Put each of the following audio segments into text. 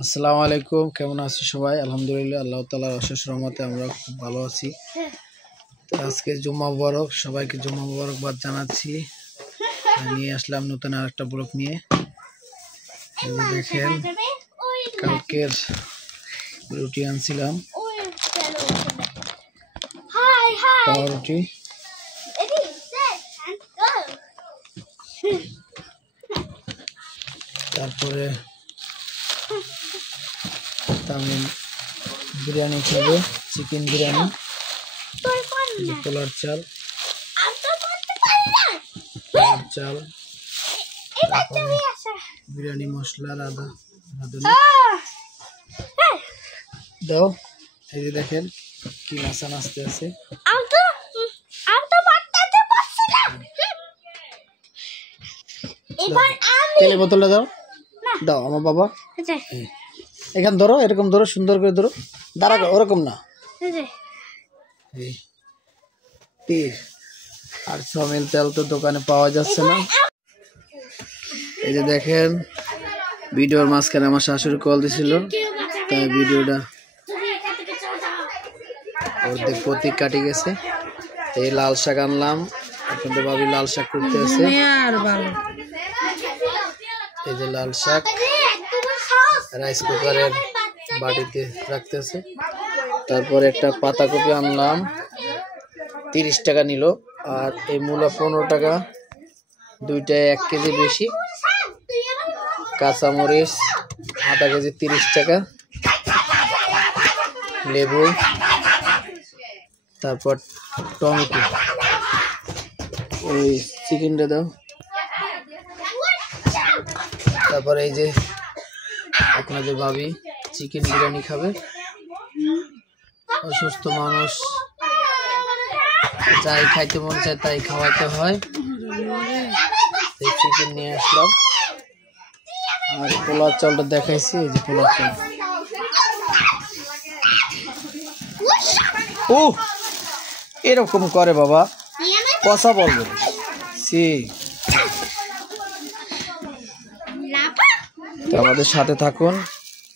আসসালামু আলাইকুম, কেমন আছেন সবাই? আলহামদুলিল্লাহ, আল্লাহ তাআলার অশেষ রহমতে আমরা খুব ভালো আছি। আজকে জুম্মা মুবারক, সবাইকে জুম্মা মুবারকবাদ জানাচ্ছি। নিয়ে আসলাম নতুন আরেকটা ব্লগ নিয়ে। দেখেন, কালকের রুটি আনছিলাম, রুটি। তারপরে তামিম বিরিয়ানি খাবে, চিকেন বিরিয়ানি, পোলার চাল, বিরিয়ানি মশলা, রাঁধুনি দাও। এই যে দেখেন কি নাচা নাচতে আছে। তেলে বোতলটা দাও, দাও আমার বাবা। এখান ধরো, এরকম ধরো, সুন্দর করে ধরো, দাঁড়া, ওরকম না। আর সমিল তেল তো দোকানে পাওয়া যাচ্ছে না। এই যে দেখেন, ভিডিওর মাঝখানে আমার শাশুড়ি কল দিছিল, তাই ভিডিওটা অর্ধেক প্রতীক কাটি গেছে। এই লাল শাক আনলাম, আপনাদের ভাবি লাল শাক করতে আছে। এই যে লাল শাক রাইস কুকারের বাটিতে রাখতেছে। তারপরে একটা পাতাকপি আনলাম, 30 টাকা নিল। আর এই মূলা 15 টাকা, দুইটায় 1 কেজি বেশি। কাঁচামরিচ আধা কেজি 30 টাকা, লেবু, তারপর টমেটো। এই চিকেনটা দাও। তারপর এই যে আপনাদের ভাবি চিকেন বিরিয়ানি খাবে। অসুস্থ মানুষ যাই খাইতে মন চায় তাই খাওয়াইতে হয়। চিকেন নিয়ে আসলাম। আর পোলার চালটা দেখাইছি, এই যে পোলার চাল। ও এরকম করে বাবা, কথা বলবে। তো আমাদের সাথে থাকুন,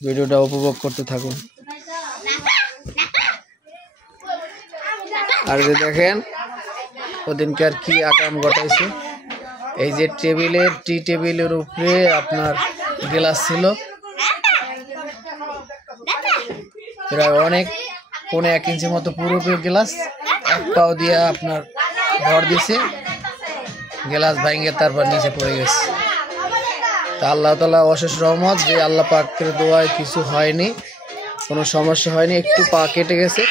ভিডিওটা উপভোগ করতে থাকুন। আর যে দেখেন ওদিনকার কি আকাম ঘটাইছে। এই যে টি টেবিলের উপরে আপনার গ্লাস ছিল, প্রায় অনেক 1.5 ইঞ্চি মতো পুরো গ্লাস, এক পাও দিয়ে আপনার ভর দিছে, গ্লাস ভাঙে তারপর নিচে পড়ে গেছে। তা আল্লাহ তাআলা অশেষ রহমত যে আল্লাহ পাকের দোয়ায় কিছু হয়নি, কোনো সমস্যা হয়নি। একটু পা কেটে গেছে।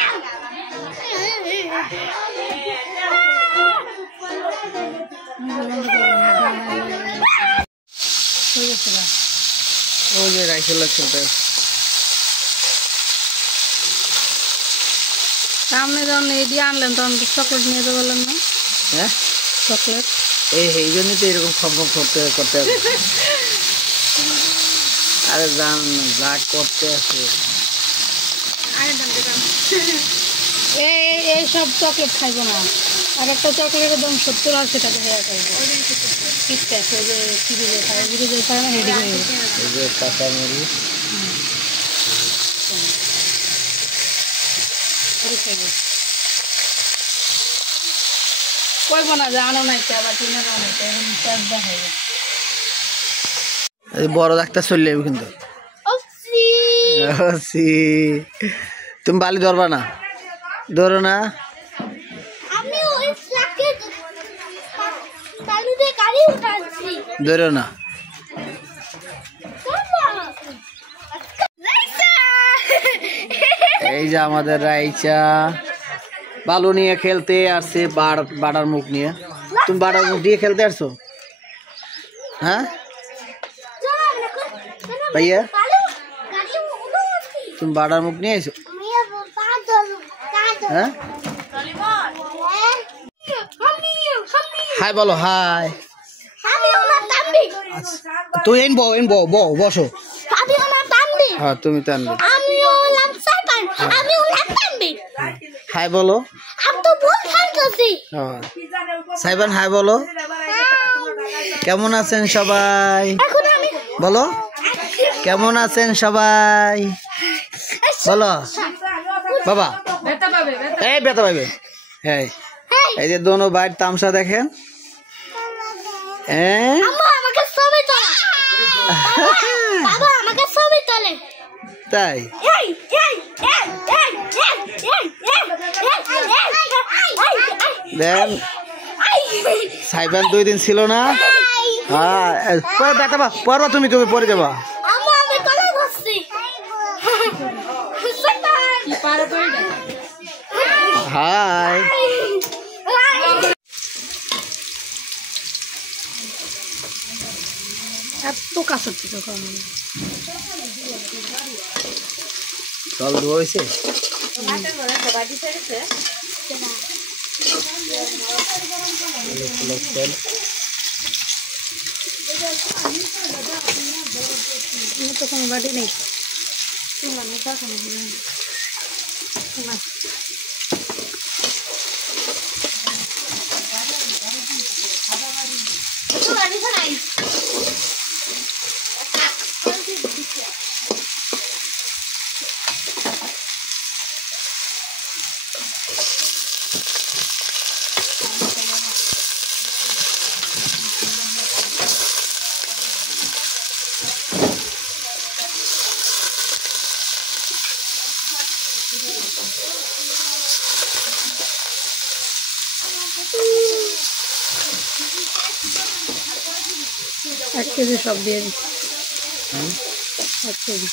ওই যে রাইসেলা চলতে সামনে যখন এই দিয়ে আনলেন তখন চকলেট নিয়ে যেতে বললেন না? হ্যাঁ, চকলেট এই জন্যই তো এরকম খম করতে হবে। আরে জান যা করতে আছে। এই সব চকলেট খাইবো না। আর একটা চকলেটের দাম 70-80 টাকা হয়ে খাইবো। কিটক্যাট, ওই যে ফ্রিজে খায়, ফ্রিজে খায় না, হেডি খাইবো। এই যে কাঁচামরিচ কইবো না যে আনো নাই, আবার কিনে আনো নাই, দেখাইবো। বড় ডাক্তার চলে যাবে কিন্তু। তুমি বালি ধরবা না, ধরো না। ধরো না। এই যে আমাদের রাইচা বালু নিয়ে খেলতে আসছে, বাড়ার মুখ নিয়ে। তুমি বাড়ার মুখ দিয়ে খেলতে আসছো? হ্যাঁ ভাইয়া, তুমি বাড়ার মুখ নিয়ে আইছো? হ্যাঁ, হাই বলো, হাই। তুই বসো। হ্যাঁ, তুমি টানবে। হাই বলো। সাইবান হাই বলো। কেমন আছেন সবাই বলো। কেমন আছেন সবাই বলো বাবা এই ব্যথা পাবে হ্যাঁ এই যে দোনো ভাই তামসা দেখেন হ্যাঁ তাই দেন সাইবান 2 দিন ছিল না হ্যাঁ ব্যথা পড়বা তুমি পড়ে যাবা হাই এত কাছে জল ধোয়া হয়েছে তো কোনো বাড়ি নেই এক কেজি সব দিয়ে দিই 1 কেজি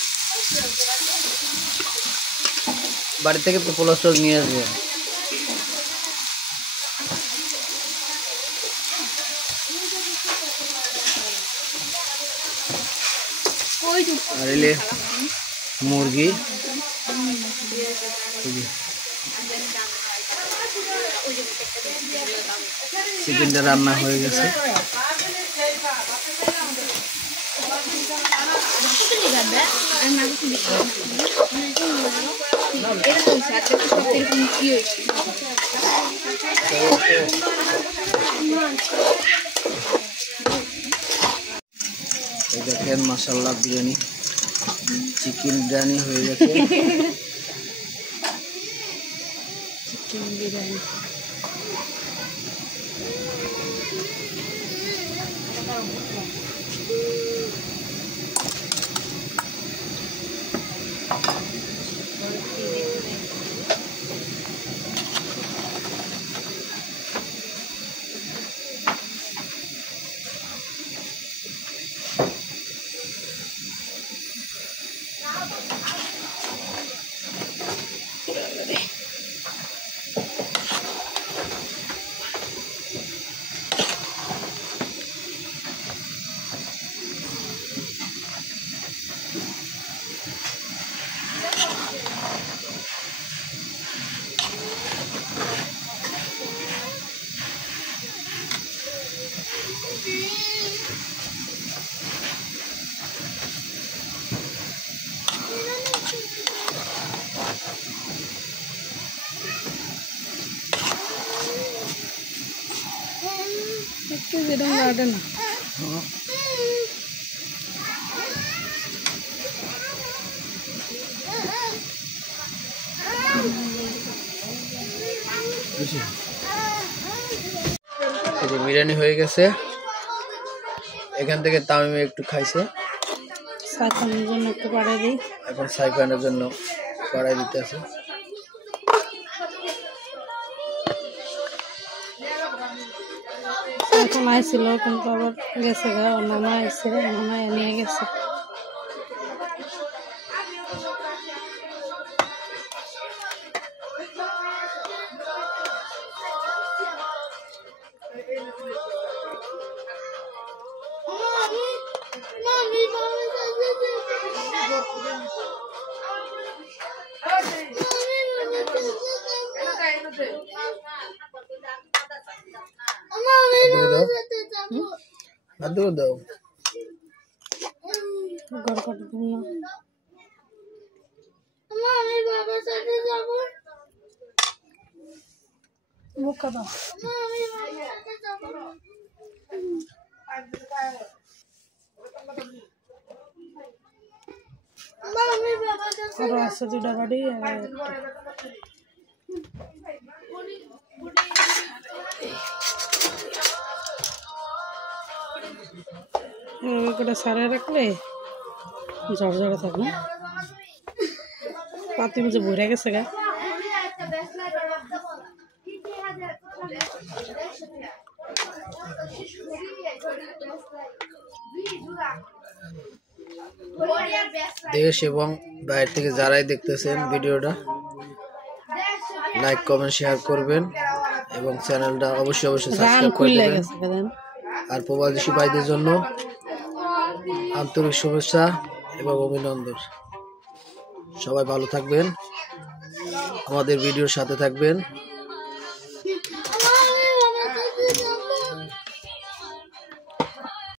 বাড়ি থেকে তো পোলা স্টক নিয়ে আসবে আর এলে মুরগি চিকেনটা রান্না হয়ে গেছে এই দেখেন মাশাআল্লাহ বিরিয়ানি চিকেন বিরিয়ানি হয়ে গেছে চিকেন বিরিয়ানি গার্ডেন বিরিয়ানি হয়ে গেছে এখান থেকে তামিম একটু খাইছে সাইফানের জন্য একটু বাড়াই দিই এখন সাইফানের জন্য বাড়াই দিতে আছে এখন আইছিল কিন্তু আবার গেছে গা ওর নানা আইছে নানা নিয়ে গেছে দাও দাও ঘর কাটার জন্য আমি বাবার সাথে যাব মুখ কাটা আমি বাবার সাথে যাব আরো আছে 2টা বাড়ি আর একটা সারে রাখলে ঝরঝরে থাকবে পাতি বুঝে ভরে গেছে গা দেশ এবং বাইরে থেকে যারাই দেখতেছেন ভিডিওটা লাইক কমেন্ট শেয়ার করবেন এবং চ্যানেলটা অবশ্যই সাবস্ক্রাইব করে দেবেন আর প্রবাসী ভাইদের জন্য আন্তরিক শুভেচ্ছা এবং অভিনন্দন সবাই ভালো থাকবেন আমাদের ভিডিওর সাথে থাকবেন